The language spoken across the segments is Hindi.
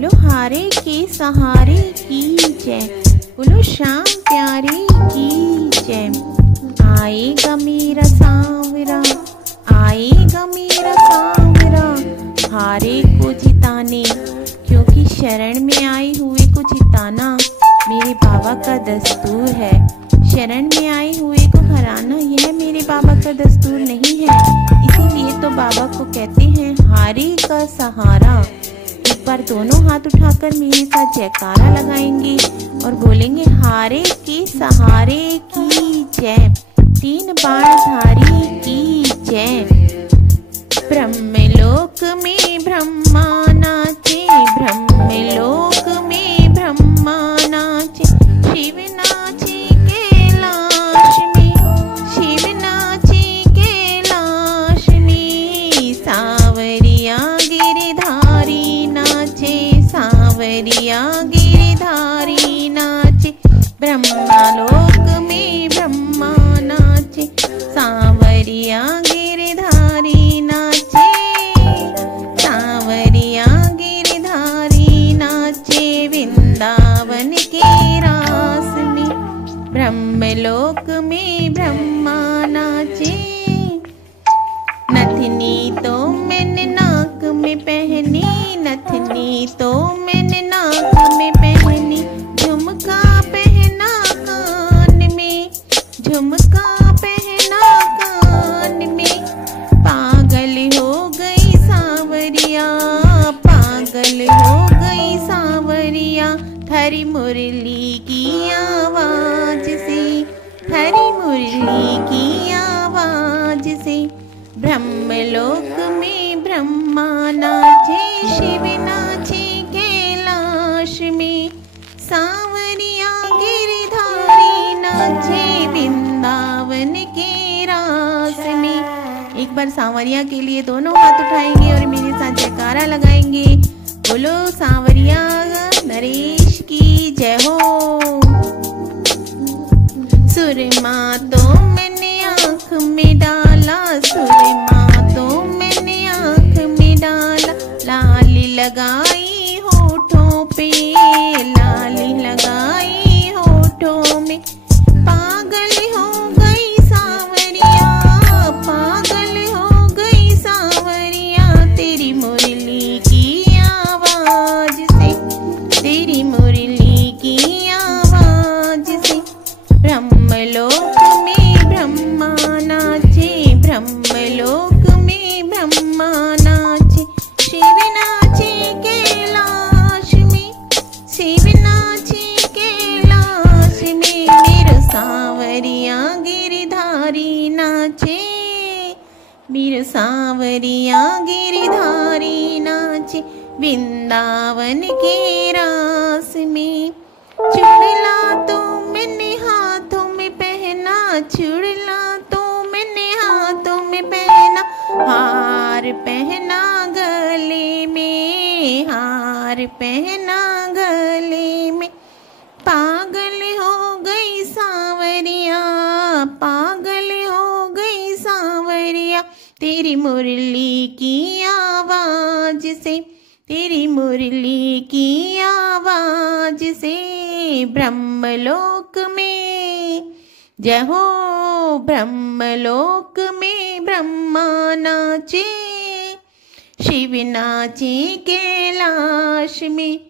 बोलो हारे के सहारे की जय, बोलो श्याम प्यारे की जय। आएगा मेरा सांवरा, आएगा मेरा सांवरा, हारे को जिताने, क्योंकि शरण में आए हुए को जिताना मेरे बाबा का दस्तूर है। शरण में आए हुए को हराना यह मेरे बाबा का दस्तूर नहीं है। इसीलिए तो बाबा को कहते हैं हारे का सहारा। एक बार दोनों हाथ उठाकर मेरे साथ जयकारा लगाएंगे और बोलेंगे हारे के सहारे की जय, तीन बाणधारी की जय। ब्रह्मलोक में ब्रह्मा नाचे, ब्रह्मलोक में ब्रह्मा नाचे, शिव नाचे कैलाश में, शिव नाचे कैलाश में। सांवरिया गिरधारी नाचे, सांवरिया गिरधारी नाचे, ब्रह्मलोक में ब्रह्मा नाचे, सांवरिया गिरधारी नाचे, सांवरिया गिरधारी नाचे। वृंदावन के रास में, ब्रह्मलोक में ब्रह्मा नाचे। नथनी तो मैंने नाक में पहनी, नथनी तो मैंने नाक में पहनी, झुमका पहना कान में, झुमका पहना कान में। पागल हो गई सांवरिया, पागल हो गई सांवरिया, हरी मुरली की आवाज से, हरी मुरली की आवाज से। ब्रह्मलोक में ब्रह्मा नाचे, शिव नाचे कैलाश में, सांवरिया गिरधारी नाचे वृंदावन के रास में। एक बार सांवरिया के लिए दोनों हाथ उठाएंगे और मेरे साथ जयकारा लगाएंगे। बोलो सांवरिया नरेश की जय हो। सुरमा तो मैंने आँख में डाला, सुरमा तो मैंने आँख में डाला, लाली लगाई होठों पे, लाली लगाई होठों में। पागल हो गई सांवरिया, पागल हो गई सांवरिया, तेरी मुरली की आवाज से, तेरी मुरली की आवाज से। ब्रह्मलोक में ब्रह्मा नाचे, ब्रह्मलोक में ब्रह्मा नाचे, शिव नाचे कैलाश में, शिव नाचे कैलाश में। मेरा सांवरिया गिरधारी नाचे, मेरा सांवरिया गिरधारी नाचे वृंदावन के रास में। चुड़ला तो मैंने हाथों में पहना, चुड़ला तो मैंने हाथों में पहना, हार पहना गले में, हार पहना गले में। पागल हो गई सांवरिया, पागल हो गई सांवरिया, तेरी मुरली की आवाज से, तेरी मुरली की आवाज से। ब्रह्मलोक में जय हो, ब्रह्मलोक में ब्रह्मा नाचे, शिव नाचे कैलाश में,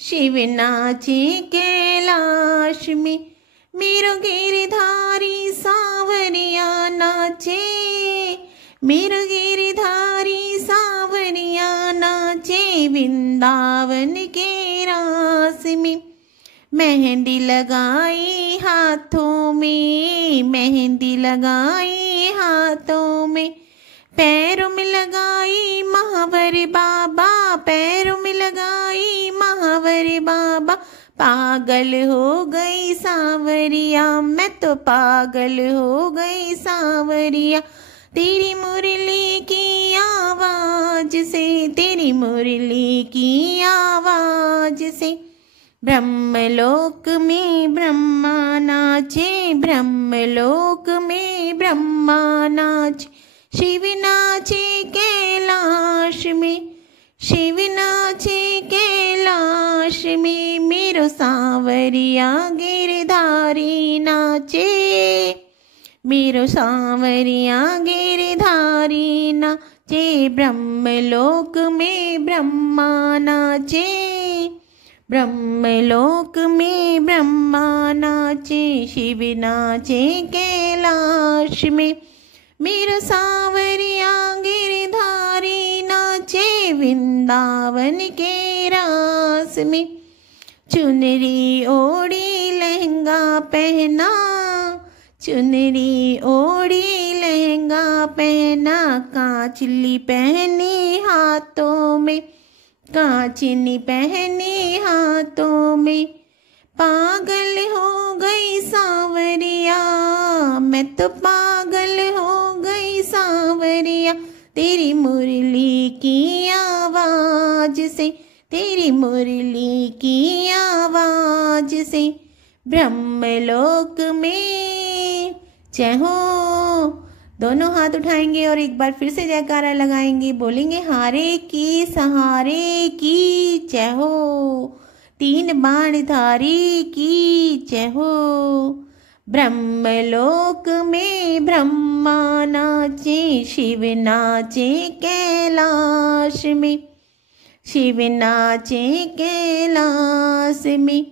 शिव नाचे कैलाश में। मेरो गिरधारी सांवरिया नाचे, मेरो गिरधारी सांवरिया नाचे वृंदावन के रास में। मेहंदी लगाई हाथों में, मेहंदी लगाई हाथों में, पैरों में लगाई महावर बाबा, पैरों में लगाई महावर बाबा। पागल हो गई सांवरिया, मैं तो पागल हो गई सांवरिया, तेरी मुरली की आवाज से, तेरी मुरली की आवाज से। ब्रह्मलोक में ब्रह्मा नाचे, ब्रह्मलोक में ब्रह्मा नाचे, शिव नाचे कैलाश में, शिव नाचे कैलाश सांवरिया गिरधारी नाचे, मेरो सांवरिया गिरधारी नाचे, ब्रह्मलोक में ब्रह्मा नाचे, ब्रह्मलोक में ब्रह्मा नाचे, शिव नाचे कैलाश में, मेरो सांवरिया गिरधारी नाचे, वृंदावन के रास में। चुनरी ओढ़ी लहंगा पहना, चुनरी ओढ़ी लहंगा पहना, कांचली पहनी हाथों में, कांचनी पहनी हाथों में। पागल हो गई सांवरिया, मैं तो पागल हो गई सांवरिया, तेरी मुरली की आवाज से, तेरी मुरली की आवाज से। ब्रह्मलोक में जय हो। दोनों हाथ उठाएंगे और एक बार फिर से जयकारा लगाएंगे, बोलेंगे हारे की सहारे की जय हो, तीन बाणधारी की जय हो। ब्रह्मलोक में ब्रह्मा नाचे, शिव नाचे कैलाश में, शिव नाचे कैलाश में।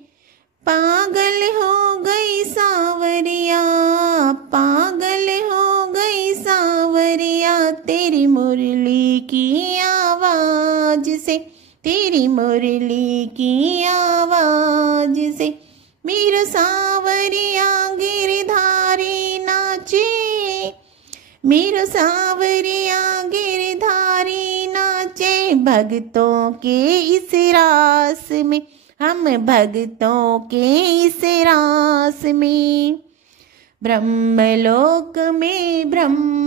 पागल हो गई सांवरिया, पागल हो गई सांवरिया, तेरी मुरली की आवाज से, तेरी मुरली की आवाज से। मेरो सांवरिया गिरधारी नाचे, मेरो सांवरिया गिरधारी नाचे, भक्तों के इस रास में, हम भक्तों के इस रास में। ब्रह्मलोक में ब्रह्म